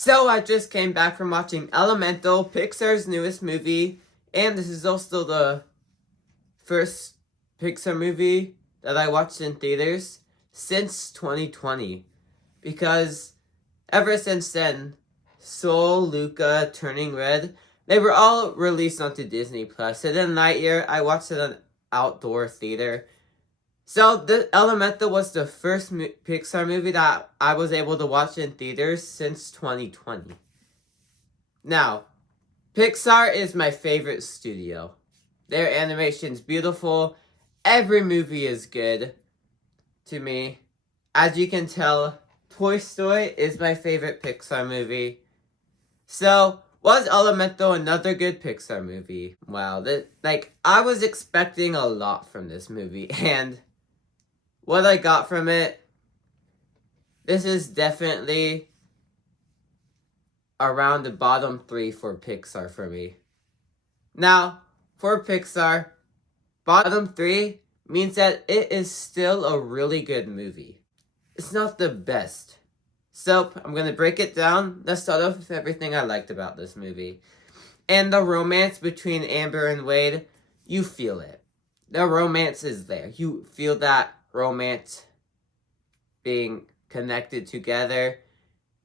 So I just came back from watching Elemental, Pixar's newest movie, and this is also the first Pixar movie that I watched in theaters since 2020. Because ever since then, Soul, Luca, Turning Red, they were all released onto Disney Plus. And then Lightyear, I watched it in an outdoor theater. So, the Elemental was the first Pixar movie that I was able to watch in theaters since 2020. Now, Pixar is my favorite studio. Their animation's beautiful. Every movie is good to me. As you can tell, Toy Story is my favorite Pixar movie. So, was Elemental another good Pixar movie? Wow, I was expecting a lot from this movie, and what I got from it, this is definitely around the bottom 3 for Pixar for me. Now, for Pixar, bottom 3 means that it is still a really good movie. It's not the best. So, I'm going to break it down. Let's start off with everything I liked about this movie. And the romance between Amber and Wade, you feel it. The romance is there. You feel that romance being connected together.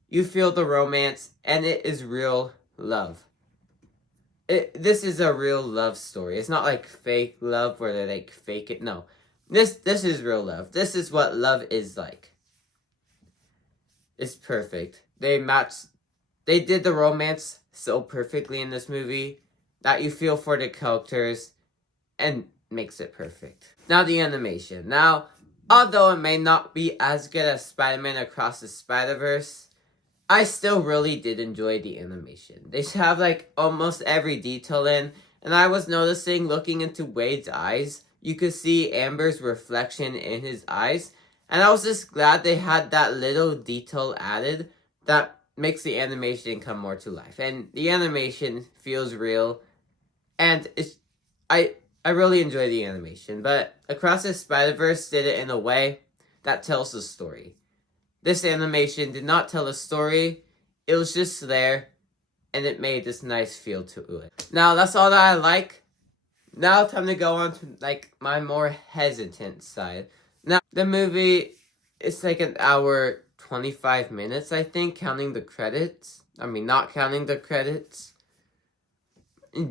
You feel the romance, and it is real love. This is a real love story. It's not like fake love where they like fake it. No, this is real love. This is what love is like. It's perfect. They did the romance so perfectly in this movie that you feel for the characters and makes it perfect. Now the animation. Now, although it may not be as good as Spider-Man Across the Spider-Verse, I still really did enjoy the animation. They have like almost every detail in, and I was noticing looking into Wade's eyes, you could see Amber's reflection in his eyes, and I was just glad they had that little detail added that makes the animation come more to life. And the animation feels real, and I really enjoy the animation, but Across the Spider-Verse did it in a way that tells a story. This animation did not tell a story, it was just there, and it made this nice feel to it. Now, that's all that I like. Now, time to go on to, my more hesitant side. Now, the movie is an hour, 25 minutes, I think, counting the credits. I mean, not counting the credits.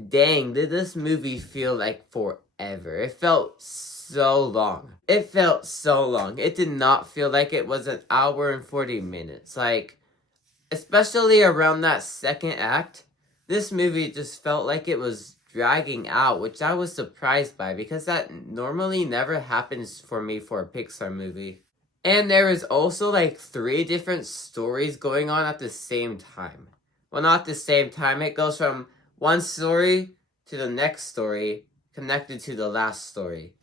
Dang, did this movie feel like forever. It felt so long. It did not feel like it was an hour and 40 minutes. Especially around that second act, this movie just felt like it was dragging out, which I was surprised by because that normally never happens for me for a Pixar movie. And there is also 3 different stories going on at the same time. Well, not at the same time. It goes from one story to the next story, connected to the last story.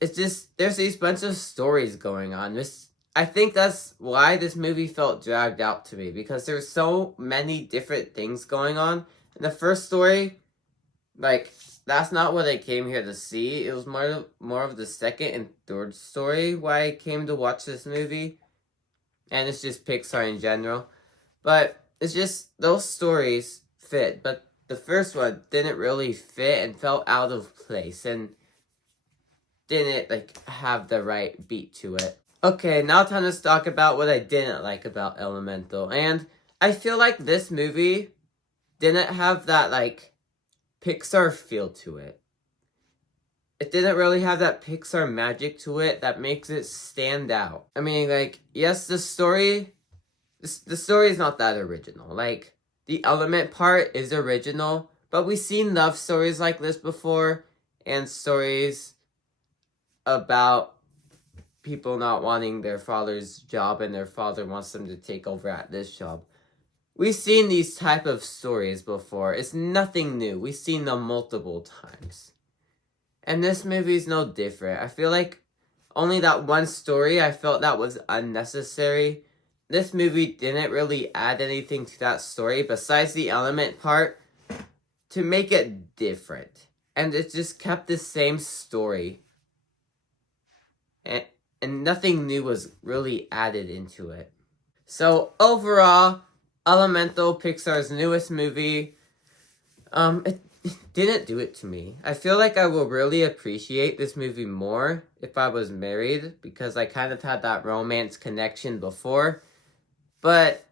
It's just, there's these bunch of stories going on. I think that's why this movie felt dragged out to me, because there's so many different things going on. And the first story, that's not what I came here to see. It was more of the second and third story why I came to watch this movie. And it's just Pixar in general. But it's just, those stories fit, but the first one didn't really fit and felt out of place and didn't have the right beat to it. Okay, now time to talk about what I didn't like about Elemental. And I feel like this movie didn't have that Pixar feel to it. It didn't really have that Pixar magic to it that makes it stand out. I mean, yes, the story is not that original. The element part is original, but we've seen love stories like this before, and stories about people not wanting their father's job and their father wants them to take over at this job. We've seen these type of stories before. It's nothing new. We've seen them multiple times. And this movie is no different. I feel like only that one story I felt that was unnecessary. This movie didn't really add anything to that story besides the element part to make it different. And it just kept the same story. And nothing new was really added into it. So overall, Elemental, Pixar's newest movie, it didn't do it to me. I feel like I will really appreciate this movie more if I was married, because I kind of had that romance connection before. But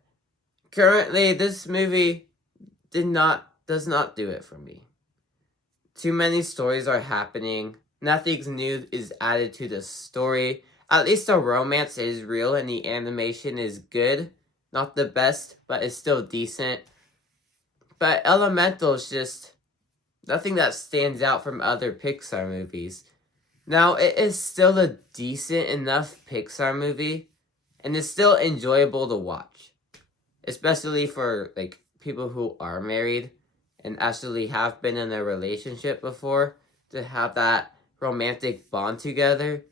currently, this movie does not do it for me. Too many stories are happening. Nothing new is added to the story. At least the romance is real and the animation is good. Not the best, but it's still decent. But Elemental is just nothing that stands out from other Pixar movies. Now, it is still a decent enough Pixar movie, and it's still enjoyable to watch. Especially for, like, people who are married and actually have been in a relationship before, to have that romantic bond together.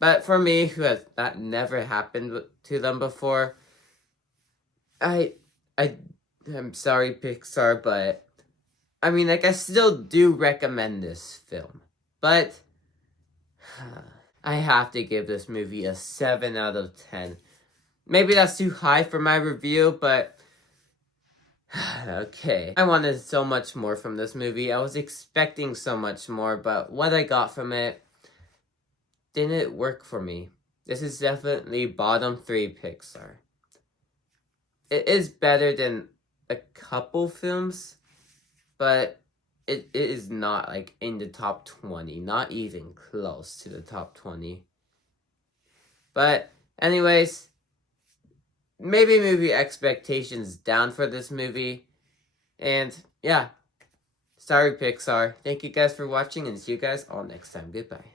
But for me, who has that never happened to them before, I'm sorry, Pixar, but I mean, like, I still do recommend this film. But I have to give this movie a 7 out of 10. Maybe that's too high for my review, but okay. I wanted so much more from this movie. I was expecting so much more, but what I got from it didn't work for me. This is definitely bottom 3 Pixar. It is better than a couple films, but it is not, like, in the top 20. Not even close to the top 20. But anyways, maybe movie expectations down for this movie. And yeah, sorry Pixar. Thank you guys for watching, and see you guys all next time. Goodbye.